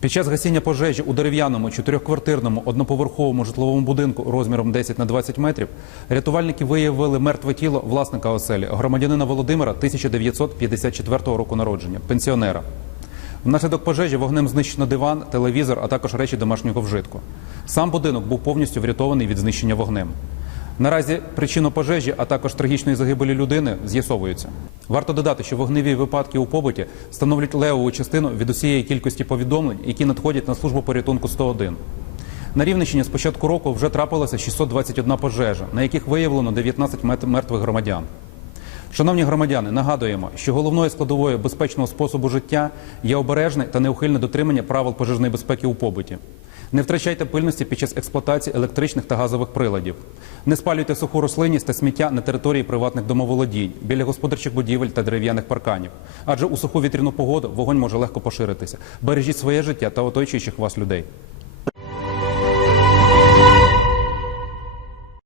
Під час гасіння пожежі у дерев'яному чотирьохквартирному одноповерховому житловому будинку розміром 10 на 20 метрів рятувальники виявили мертве тіло власника оселі, громадянина Володимира 1954 року народження, пенсіонера. Внаслідок пожежі вогнем знищено диван, телевізор, а також речі домашнього вжитку. Сам будинок був повністю врятований від знищення вогнем. Наразі причину пожежі, а також трагічної загибелі людини з'ясовуються. Варто додати, що вогневі випадки у побуті становлять левову частину від усієї кількості повідомлень, які надходять на службу порятунку 101. На Рівненщині з початку року вже трапилося 621 пожежа, на яких виявлено 19 мертвих громадян. Шановні громадяни, нагадуємо, що головною складовою безпечного способу життя є обережне та неухильне дотримання правил пожежної безпеки у побуті. Не втрачайте пильності під час експлуатації електричних та газових приладів. Не спалюйте суху рослинність та сміття на території приватних домоволодінь, біля господарчих будівель та дерев'яних парканів. Адже у суху вітряну погоду вогонь може легко поширитися. Бережіть своє життя та оточуючих вас людей.